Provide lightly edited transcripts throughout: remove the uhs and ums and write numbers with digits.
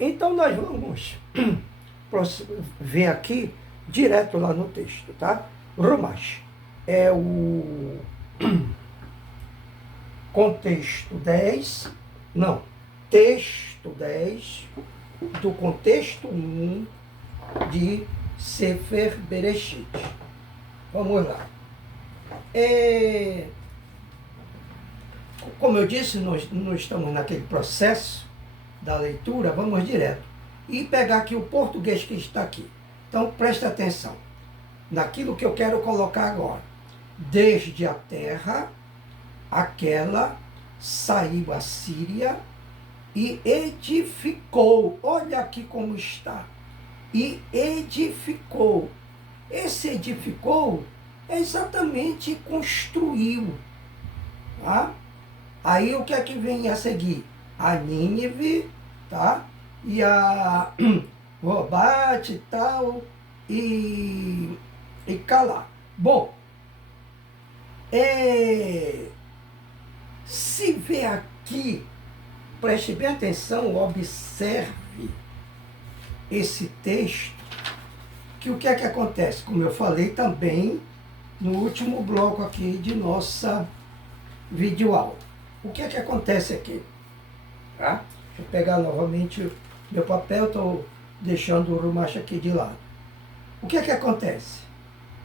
Então nós vamos ver aqui, direto lá no texto, tá? Rumash é o contexto 10, não, texto 10 do contexto 1 de Sefer Bereshit. Vamos lá. Como eu disse, nós não estamos naquele processo da leitura, vamos direto. E pegar aqui o português que está aqui. Então, presta atenção naquilo que eu quero colocar agora. Desde a terra, aquela saiu a Síria e edificou. Olha aqui como está. E edificou. Esse edificou é exatamente construiu. Tá? Aí o que é que vem a seguir? A Nínive, tá? E a Robate e tal, e Calá. Bom, se vê aqui, preste bem atenção, observe esse texto, que o que é que acontece? Como eu falei também no último bloco aqui de nossa videoaula. O que é que acontece aqui? Tá? Deixa eu pegar novamente meu papel, estou deixando o Rumash aqui de lado. O que é que acontece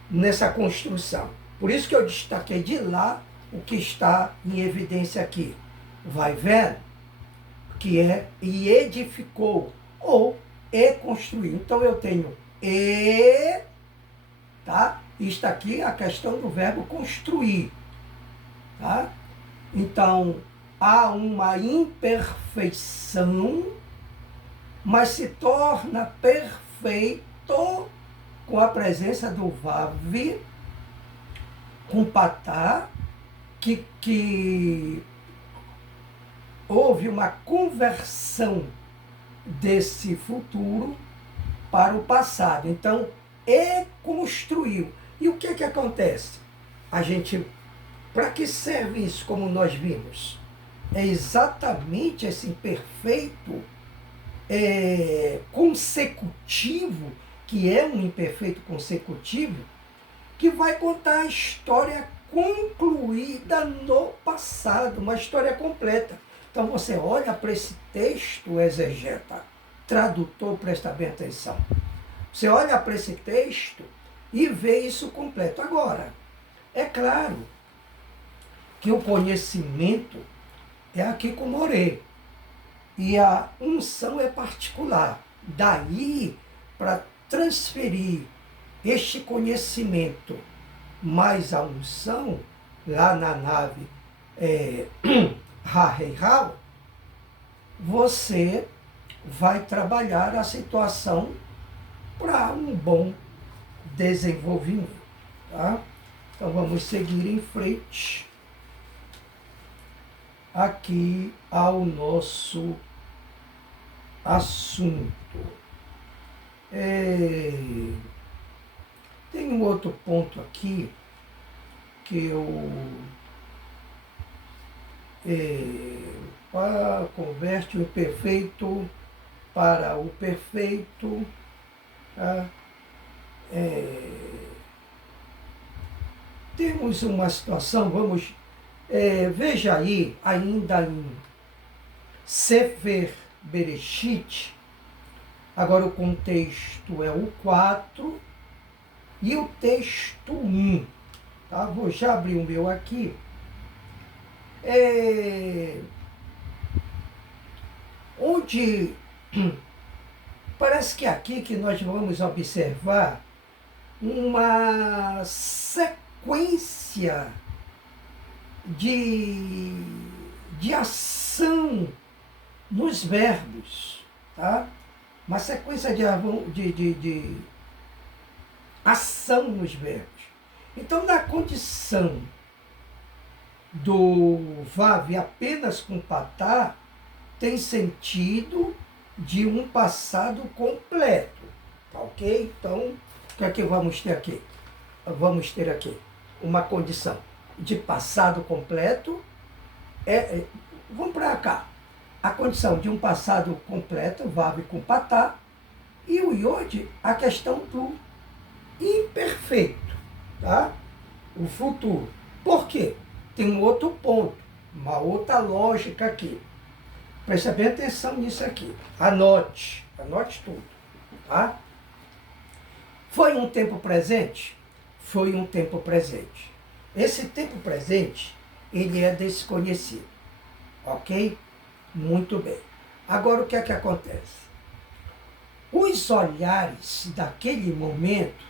nessa construção? Por isso que eu destaquei de lá o que está em evidência aqui. Vai vendo que é e edificou ou e construiu. Então eu tenho e, tá? E está aqui a questão do verbo construir, tá? Então há uma imperfeição, mas se torna perfeito com a presença do vav, com patá, que houve uma conversão desse futuro para o passado. Então, construiu. E o que é que acontece? Para que serve isso, como nós vimos? É exatamente esse imperfeito consecutivo, que é um imperfeito consecutivo, que vai contar a história concluída no passado, uma história completa. Então você olha para esse texto, exegeta, tradutor, presta bem atenção. Você olha para esse texto e vê isso completo. Agora, é claro que o conhecimento é aqui com Morê. E a unção é particular. Daí, para transferir este conhecimento mais a unção, lá na nave Raheihal, você vai trabalhar a situação para um bom desenvolvimento. Tá? Então vamos seguir em frente aqui ao nosso assunto. Tem um outro ponto aqui que eu converte o imperfeito para o perfeito. Tá? Temos uma situação, vamos veja aí, ainda em Sefer Bereshit, agora o contexto é o 4 e o texto 1. Tá? Vou já abrir o meu aqui. Onde parece que aqui que nós vamos observar uma sequência de ação nos verbos, tá? Uma sequência de ação nos verbos. Então, na condição do vav apenas com patá, tem sentido de um passado completo, tá ok? Então, o que é que vamos ter aqui? Vamos ter aqui uma condição de passado completo. Vamos para cá. a condição de um passado completo, Vav com Patá, e o Iod, a questão do imperfeito, tá? O futuro. Por quê? Tem um outro ponto, uma outra lógica aqui. Preste bem atenção nisso aqui. Anote tudo, tá? Foi um tempo presente? Foi um tempo presente. Esse tempo presente, ele é desconhecido, ok? Muito bem. Agora, o que é que acontece? Os olhares daquele momento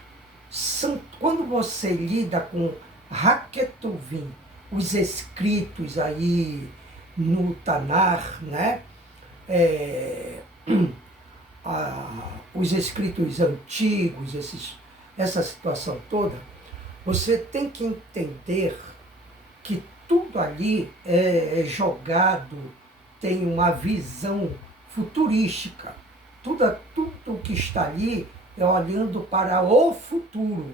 são, quando você lida com Haketuvim, os escritos aí no Tanar, né? Os escritos antigos, essa situação toda, você tem que entender que tudo ali é jogado, tem uma visão futurística. Tudo que está ali é olhando para o futuro,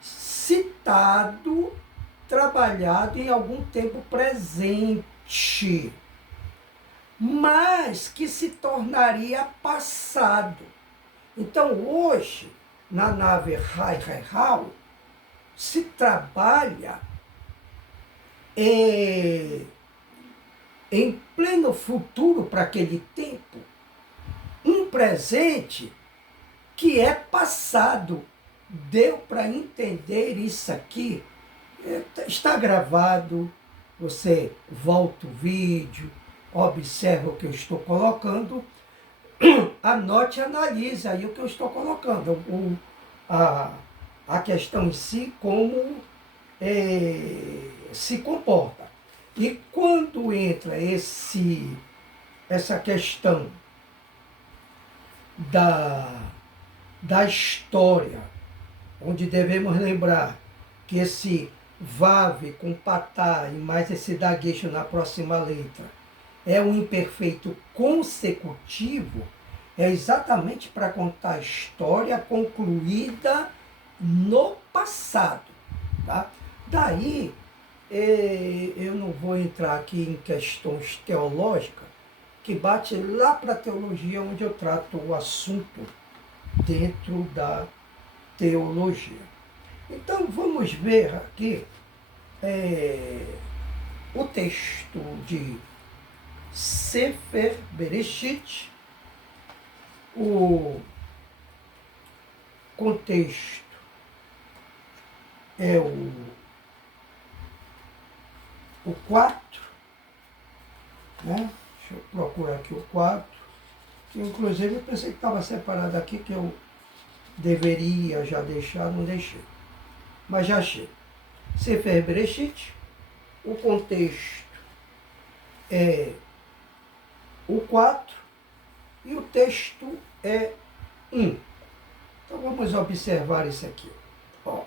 citado, trabalhado em algum tempo presente, mas que se tornaria passado. Então, hoje, na nave Rai se trabalha em pleno futuro para aquele tempo, um presente que é passado. Deu para entender isso aqui? Está gravado, você volta o vídeo, observa o que eu estou colocando, anote e analise aí o que eu estou colocando, a questão em si, como se comporta. E quando entra essa questão da história, onde devemos lembrar que esse Vav com Patá e mais esse Daguecho na próxima letra é um imperfeito consecutivo, é exatamente para contar a história concluída no passado. Tá? Daí, eu não vou entrar aqui em questões teológicas, que bate lá para a teologia, onde eu trato o assunto dentro da teologia. Então, vamos ver aqui o texto de Sefer Bereshit, o contexto é o 4, né? Deixa eu procurar aqui o 4, que inclusive eu pensei que estava separado aqui, que eu deveria já deixar, não deixei. Mas já achei. Sefer Bereshit, o contexto é o 4 e o texto é 1. Então vamos observar isso aqui. Ó.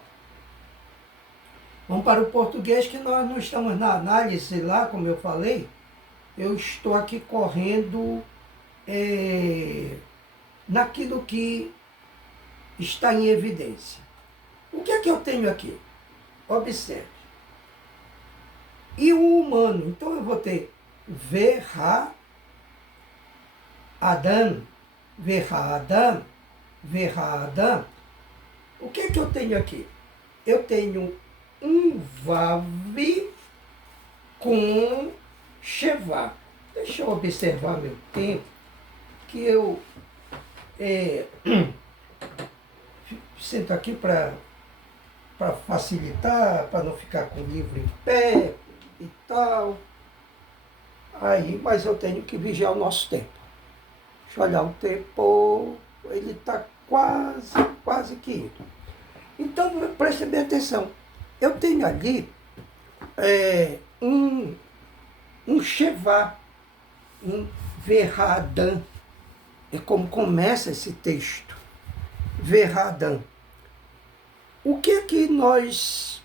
Vamos para o português, que nós não estamos na análise lá, como eu falei. Eu estou aqui correndo naquilo que está em evidência. O que é que eu tenho aqui? Observe. E o humano, então eu vou ter Verha Adam, Verha Adam, Verha Adam. O que é que eu tenho aqui? Eu tenho um Vav com Sheva. Deixa eu observar meu tempo, que eu sento aqui para facilitar, para não ficar com o livro em pé e tal. Aí, mas eu tenho que vigiar o nosso tempo. Deixa eu olhar o tempo, ele está quase que indo. Então, preste bem atenção. Eu tenho ali um Sheva, um Verradam. É como começa esse texto. Verradam. O que é que nós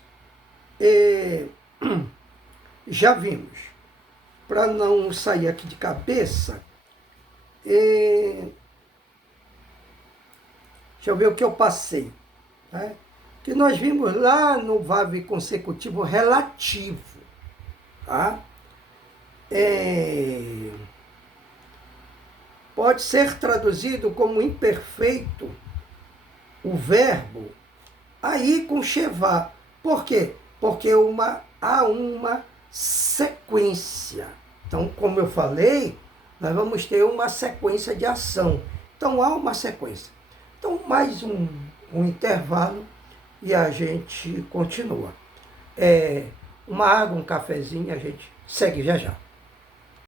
já vimos? Para não sair aqui de cabeça, deixa eu ver o que eu passei. Né? Que nós vimos lá no Vav consecutivo relativo. Tá? pode ser traduzido como imperfeito o verbo aí com Shevá. Por quê? Porque há uma sequência. Então, como eu falei, nós vamos ter uma sequência de ação. Então, há uma sequência. Então, mais um intervalo e a gente continua. Uma água, um cafezinho, a gente segue já já.